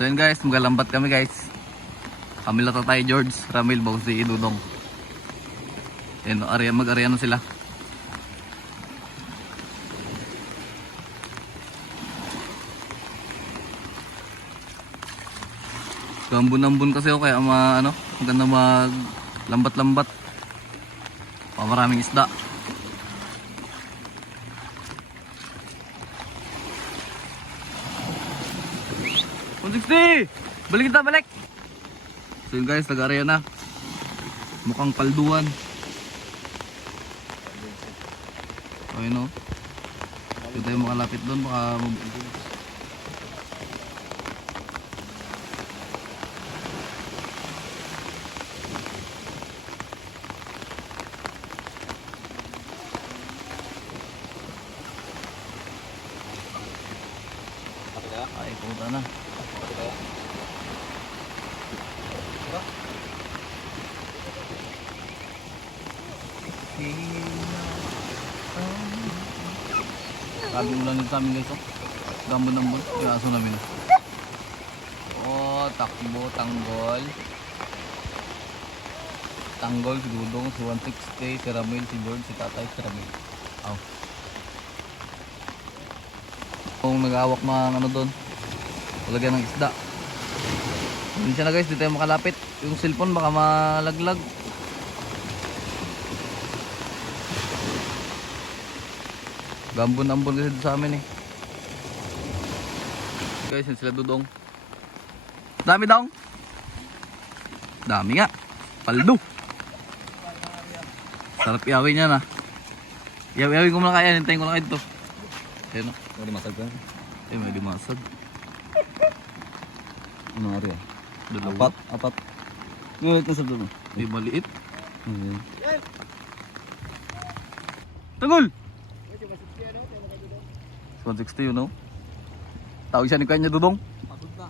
So yun guys, magalambat kami guys. Kami lang tayo George, Ramil, bago si Dudong. Yan, mag-area na sila. Gambon-ambon kasi ako kaya maganda mag-lambat-lambat. Maraming isda. Balik kita, balik! So yun guys, nag-area na. Mukhang palduan. Okay no? Hindi tayo makalapit doon, baka ay, puta na. Sabi ulan nito sa amin guys, oh. Gambon-ambon, piraso namin. Oh, takbo, tanggol. Tanggol, si Dudong, si 160, si Ramil, si George, si Tatay, si Ramil. Aw. Kung nag-awak mga doon, talagyan ng isda. Minsan na guys, di tayo makalapit. Yung cellphone baka malaglag. Gambon-ambon kasi sa amin eh. Guys, yun sila Dudong. Dami daw. Dami nga. Paldo. Sarap iawin niya na. Iawin ko muna kaya. Hintayin ko na kayo dito. Ayan o. May dimasag ka? Eh, may dimasag. Ano nga rin? Dalawa. Apat. Ngayon na sa doon. May maliit. Okay. Tagol! 160 yun, no? Tawag siya ni kanya Dudong. Pagod na.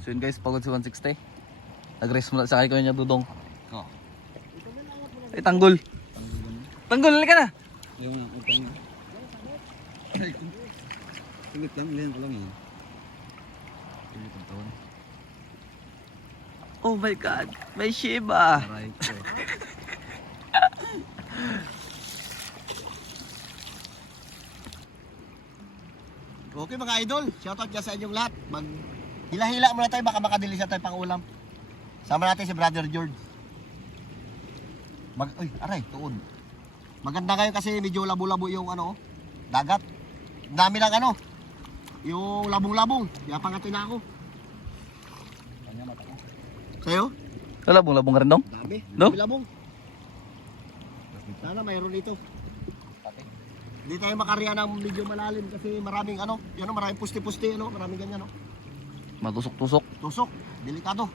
So yun guys, pagod si 160. Nag-rest muna sa kanya Dudong. Oh. Eh, tanggol. Tanggol, halika na! Yung okay na. Singit lang, lihan ko lang yan. Singit ang taon. Oh my God, may Shiba! Aray ko. Okay mga idol, shoutout dyan sa inyong lahat. Hila-hila muna tayo, baka makadili siya tayo pang ulam. Sama natin si Brother George. Uy, aray, tuon. Maganda ngayon kasi medyo labo-labo yung dagat. Dami lang yung labong-labong. Yapangatin na ako. Sa'yo? Labong-labong ka rin dong? Dami. No? Dami labong. Sana mayroon dito. Hindi tayo makariya ng medyo malalim kasi maraming maraming pusti-pusti, maraming ganyan, Matusok-tusok. Tusok, delikado.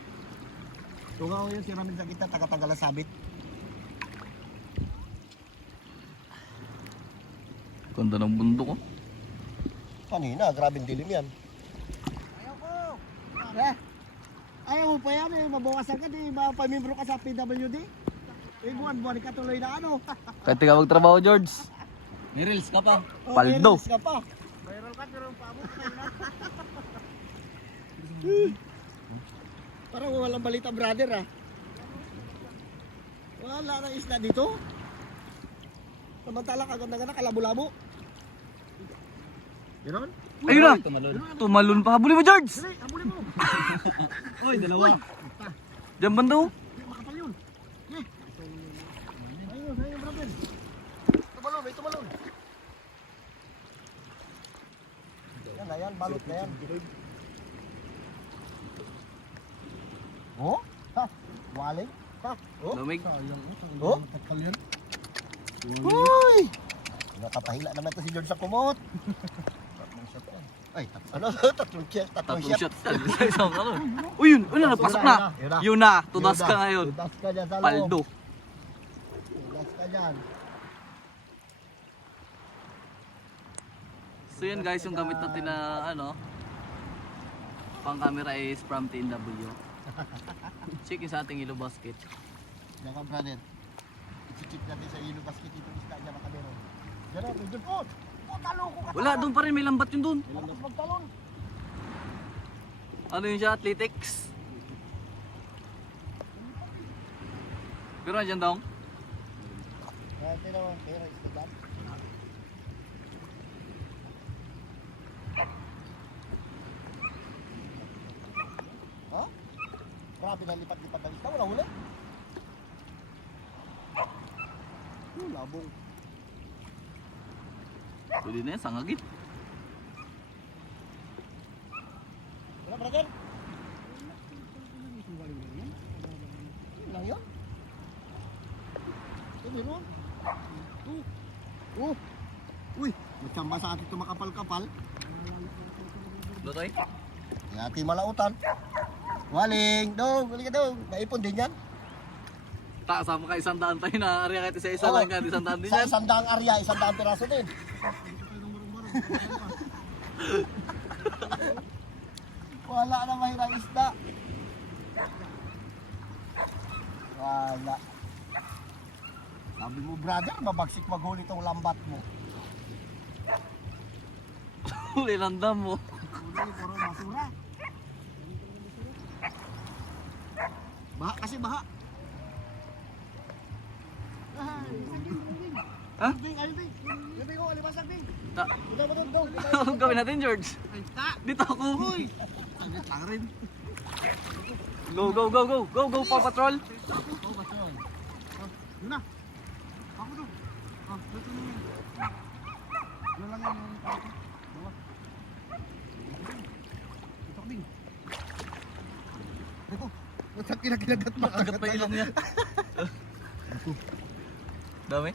So nga yun, si Ramil sa kita, taga-tagala sabit. Ganda ng bundok, oh. Kanina, grabing dilim yan. Ayaw ko! Ayaw mo pa yan eh, mabawasan ka di, mapamembro ka sa PWD. Buwan-buwan ka tuloy na Kahit di ka magtrabaho, George. May reels ka pa. Paldo. Ka pa. Viral ka, pero paabot ka na. Parang walang balita, brother Wala na isla dito. Samantala kaganda-ganda, kalabo-labo. Meron? Ayun na! Tumalon. Tumalon pa. Habulin mo, George! Dali, habulin mo. Uy, dalawa. Diyan banda, oh. Makapal yun. Ayun, brother. Tumalon, may tumalon. Yan, balot na yan. Oh? Ha? Waling? Ha? Oh? Lumig. Oh? Uy! Nakapahila naman ito si George sa kumot. Ay, tatlong shot. Tatlong shot. Isang ano. Uy, yun. Uy, napasok na. Yun na. Tudas ka ngayon. Tudas ka dyan sa loob. Paldo. Tudas ka dyan. So yun guys, yung gamit natin na ano, pang camera is from TNW. Check yung sa ating ilo basket. Yan ka brother. I-check natin sa ilo basket itong isda dyan nakameron. Yan o, medyo po. Talo ko ka. Wala, doon pa rin, may lambat yun doon. Tapos magtalon. Ano yun siya, athletics? Pero nandiyan daw. Yan, tinawa. Kaya isda dyan. Ha? Grabe na lipat-lipat ng isda. Wala huli. Labong. Pwede na yan, sangagit. Wala brother? Lang yun? Ito meron. Uy, matsamba sa atin ito makapal-kapal. Lutoy? Yung ating malautan. Waling, dong, huli ka dong. Maipon din yan. Ta, sama ka 100 tayo na area kahit isa-isa Oo. lang ka, 100 din Sa yan. 100 area, 100 piraso din. Wala na mahirang isda. Wala. Sabi mo brother, mabagsik maghuli tong lambat mo. Huli ng dam mo. Huli, puro basura. Baha kasi baha. Ha? Ding, ayun ding. Ding ko, alibasag ding. Ta, Udaw mo doon, anong gawin natin, George? Dito ako. Uy! Agad lang rin. Go, go, go, go. Go, go, Paw Patrol. Oh, patrol. Yun na. Ako to. Luto na yun. Ano lang yan yung pako? Bawa. Itok ding. Ito. Ba't kinakinagat mo? Makagat pa ilong niya. Dami?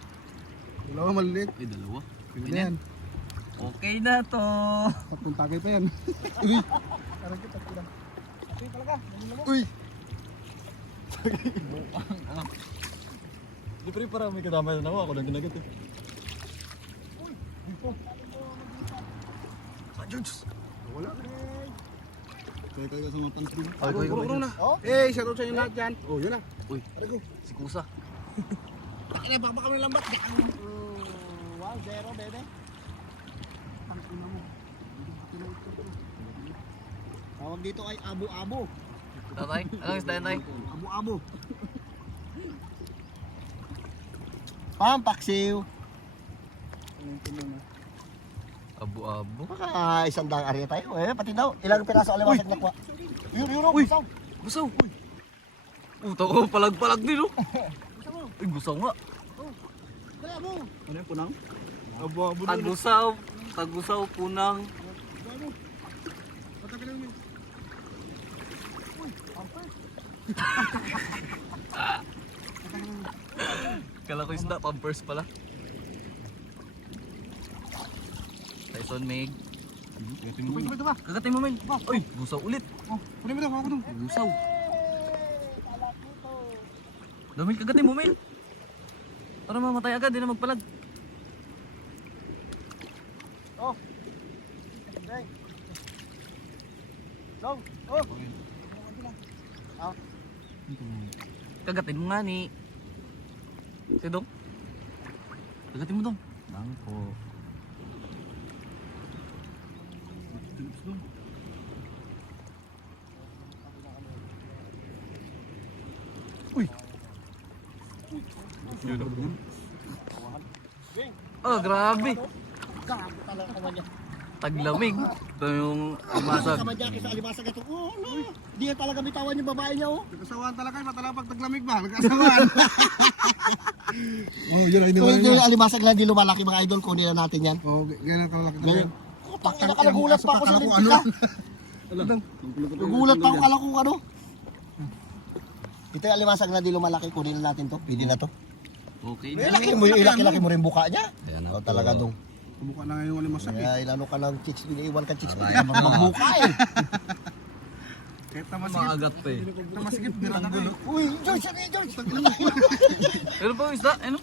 Dalawa maliliit. Ay, dalawa. Pwede na yan. Okay na to. Papunta kayo pa yan. Uy! Parang kita tira. Ito yung talaga. Nanila mo. Uy! Di pa rin parang may kadama na ako lang ginagat eh. Uy! Dito. George! Wala. Kaya kayo sa mga pants din. Ay, ay, ay, na. Oh? Eh, shoutout sa inyo lahat dyan. Oh, yun na. Uy, si Kusa. Bakit baka kami lambat? Wow, zero, bebe. Tangina mo. Tawag dito ay abo-abo. Tatay, anong isda yan, tay? Abo-abo. Pampaksiw. Abo-abo. Baka 100 area tayo. Eh, pati daw. Ilang piraso alimasag na kuha. Yun, Uy! gusaw. Gusaw. Ko, palag-palag din, oh. Ay, gusaw nga. Kaya mo. Ano yung punang? Abo-abo doon. Tagusaw. Tagusaw, punang. Abo. Patagal mo. Uy, pampers. Kala ko isda, pampers pala. Tyson Meg. Ito ba? Kagatin mo, Mel. Uy, gusaw ulit. Oh, kunin mo daw, ako doon. Gusaw. Alat dito. Damil, kagatin mo, Mel. Para mamatay agad, di na magpalag. Oh. Hey. Dong. Oh. Kagatin mo nga ni. Si Dong. Kagatin mo, Dong. Bangko. Uy. Oh, grabe. Gago talaga kawan niya. Taglamig. Ito yung umasag. Kamadya sa alimasag ito. Oh, no. Di yan talaga bitawan yung babae niya, oh. Nagkasawaan talaga, matala pag taglamig ba? Nagkasawaan. Oh, yun ay Kung nila. hindi yung alimasag lang di lumalaki mga idol, kunin na natin yan. Oh, ganyan kalaki na Ngayon, yan. putang ina ka, nagulat pa ako sa lintika. Nagulat pa ako kala kung ano. Ito yung alimasag na di lumalaki, kunin na natin to. Pwede na to. Okay. Ilaki mo, ilaki mo rin buka niya. Oh, talaga dong. Kumukha na ngayon yung masakit. Kaya ilano ka ng chicks, iniiwan ka chicks. Magbuka eh. Kahit tamasikip. Maagat pa eh. Tamasikip, birang gulo. Uy, George, ano yun, George? Pero pa isda, ano?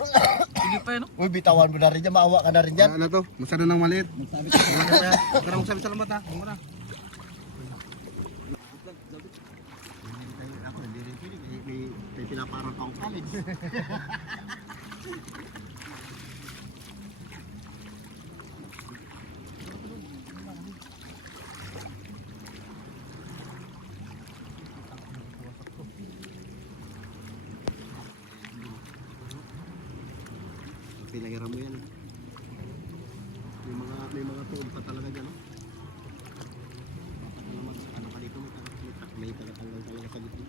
Hindi pa yun. Uy, bitawan mo na rin dyan. Maawa ka na rin dyan. Ano to? Masyado ng maliit. Magsabi sa lambat pa yan. Huwag ka na magsabi sa lambat ha. Huwag mo na. Ako, hindi rin piling. May pinaparang akong college. Pinahiram mo yan. May mga tuod pa talaga dyan, no? Ano ka dito, may tagatanggal talaga sa gitna.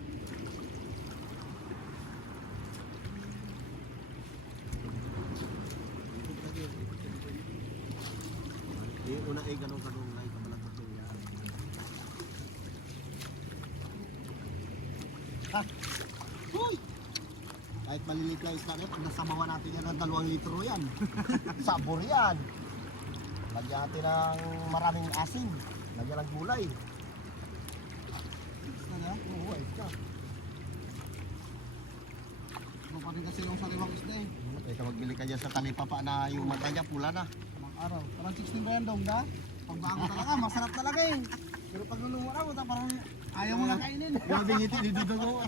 Yung una ay ganun-ganun na ikabalagbat yung yan. Ha? Uy! Kahit maliliit na isda na pag nasabawan natin yan ng 2 litro yan. Sabor yan. Lagyan natin ng maraming asin. Lagyan ng gulay. Isda na? Oo, isda. Ano pa rin kasi yung sariwang isda eh. Ikaw magbili ka dyan sa talipapa na yung mata niya pula na. Tamang araw. Parang 16 ba yan dong da? Pag bago talaga, masarap talaga eh. Pero pag nulungan mo, parang ayaw mo na kainin. Grabe ngiti ni Dudugo.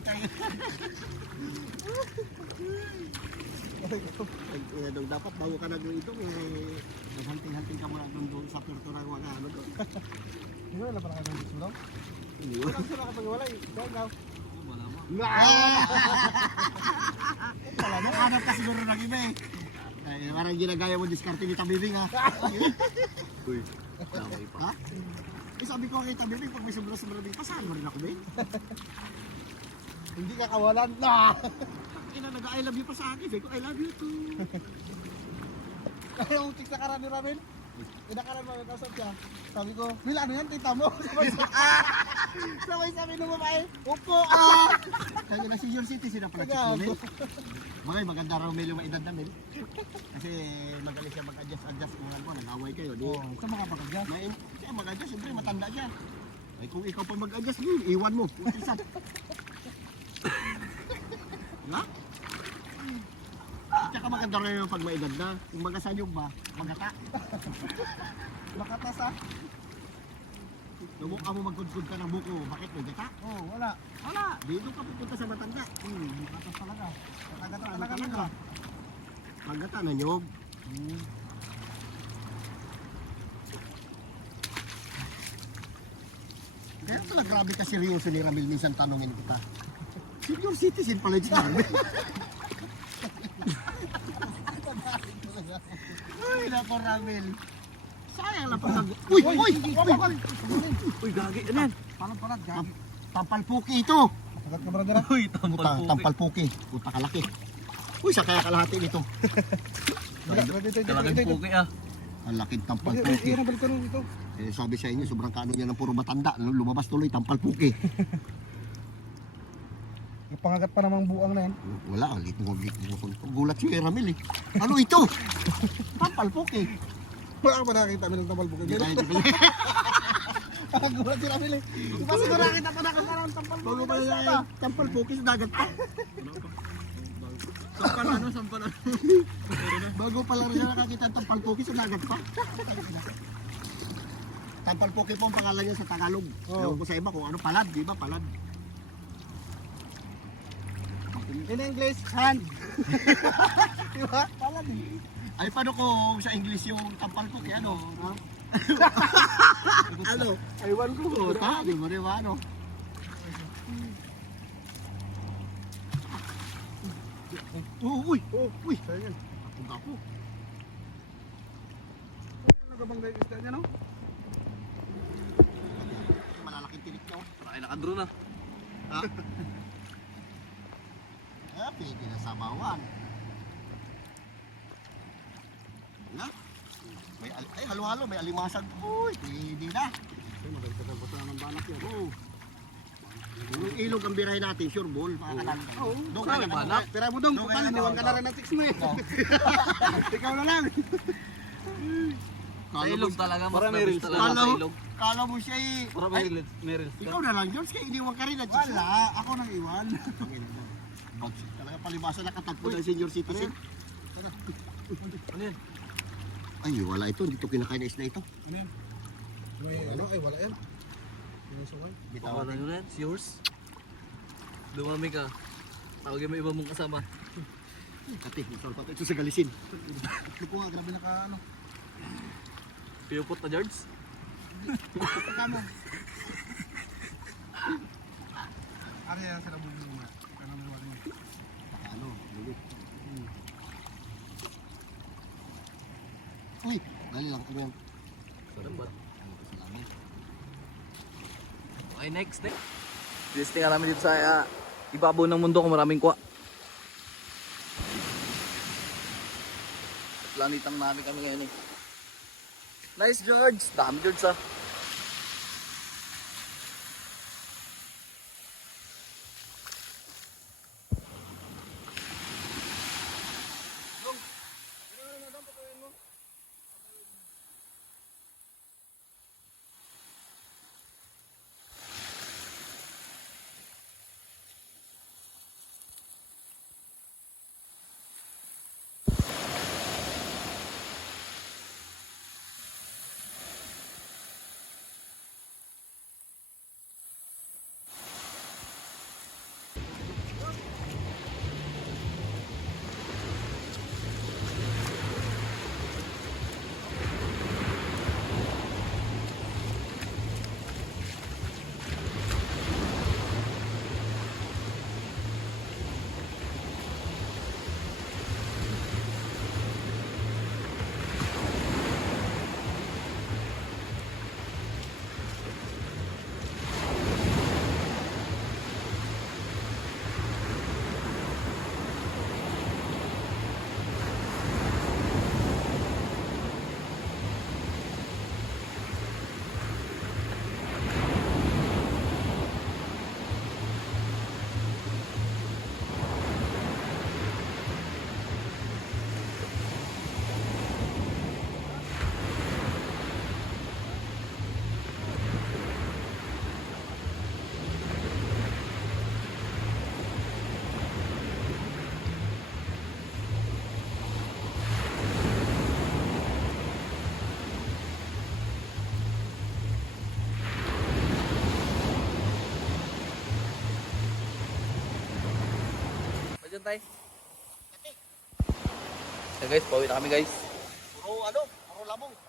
Dong, dapat bago ka nag-itong naghanting-hanting ka muna doon sa perturang mga ano doon. Hindi wala pa nakagandang gusto dong? Hindi Wala sila kapag wala eh. Ikaw. Wala mo. Hanap ka siguro ng iba eh. Ay, parang ginagaya mo diskarte ni Tabibing ha. Uy, laway pa. Ha? Eh, sabi ko kay Tabibing, pag may sobra-sobra dito, pasahan mo rin ako, eh. Hindi ka kawalan na. Ina, nag-I love you pa sa akin. Sabi ko, I love you too. Kaya yung tik sa karan ni Ramin. Kinakaran mo, nagkasap siya. Sabi ko, Will, ano yan, tita mo? Sabay sabi ng babae, upo Kaya na senior citizen na pala si Mel. Maganda raw Mel yung edad na Mel. Kasi magaling siya mag-adjust kung ano, nag-away kayo. Di, Oo, sa mga pag-adjust. siya mag-adjust, siyempre matanda siya. Ay kung ikaw pa mag-adjust, iwan mo. Isa. Nga? Tsaka maganda rin yung pag may edad na. Kung mag-asanyog ba, magata. Makatas ha? Nung mo magkudkod ka ng buko, bakit may gata? Oo, wala. Wala, dito ka pupunta sa matanda. Makatas talaga. Katagata Ano talaga talaga? nila. Magata na nyog. Kaya pala grabe ka seryoso ni Ramil minsan tanongin kita. Senior citizen pala dyan. Ay, nako Ramil. Sayang lang pag Uy! Uy! Uy, gagi. Ano yan? Palat-palat, gagi. Tampalpuki ito. Sagat ka ba na Uy, Puta, tampalpuki. Puta kalaki. Uy, sa kaya kalahati nito. Talagang puki ah. Ang laking Bakit? tampalpuki. Iyan ang balik ko rin ito. Eh, sabi sa inyo, sobrang kaano niya ng puro matanda. Lumabas tuloy, tampalpuki. Pangagat pa namang buang na yan. Wala, litong. Gulat si Ramil eh. Ano ito? Tampalpuki. Wala ka ba nakakita mo ng tamal buka? Pakagulat si Ramil eh. Di ba siguro nakita pa nakakaroon tampal Bago buka? pa na tampalpuki sa dagat pa. Sampal ano, sampal ano. Bago pa lang rin nakakita ng tampalpuki sa dagat pa. Tampalpuki po ang pangalan niya sa Tagalog. Oo. Ewan ko sa iba kung ano, palad, di ba? Palad. In English, hand. Di ba? Palad eh. Ay, paano kung sa English yung tampalpuki, ano? Ano? Aywan ko. Puta, di mo rin ba, ano? Uy! Uy! Sa'yo yan. Ako. Nagabang dahil isda niya, no? Malalaking tinik niya, oh. Ay, nakadro na. Ha? Ah, pwede na sabawan. Na? May ay, halo-halo, may alimasag. Uy, pwede na. Ay, maganda ka pa ng banak yan. Oo. Yung ilog ang birahin natin, sure ball, mga kalanda. Oo. Doon Sabi, ka banak. Tira mo dong, Doon puta, kaya iniwan ka na, na rin ng 6 mo eh. Ikaw na lang. Sa ilog talaga, mas Para may nabis reels. talaga sa ilog. Kala mo siya eh. Para Ay, may reels ka. ikaw na lang, George, kaya iniwan ka rin at Wala, ako nang iwan. Talaga palibasa nakatagpo ng senior citizen. Ano yan? Ay, wala ito. Dito kinakain na isda ito. Ano yan? May ano? Ay, wala yan. Pinasukay. Bitawan Ano yan? It's yours. Dumami ka. Tawagin mo iba mong kasama. Ate, isol pa ito sa galisin. Ito ko nga, grabe naka ano. Piyupot na George. Kamo. Ari yan, sila bumili mo. Kanang mo rin. Baka ano, lulit. Uy, dali lang kami yan. Salamat. Salamat. Okay, next. Listing namin dito sa ibabaw ng mundo kung maraming kuha. Planitang namin kami ngayon eh. Nice George! Dami George ah. Diyan tayo. So guys, pauwi na kami guys. Puro ano, puro labong.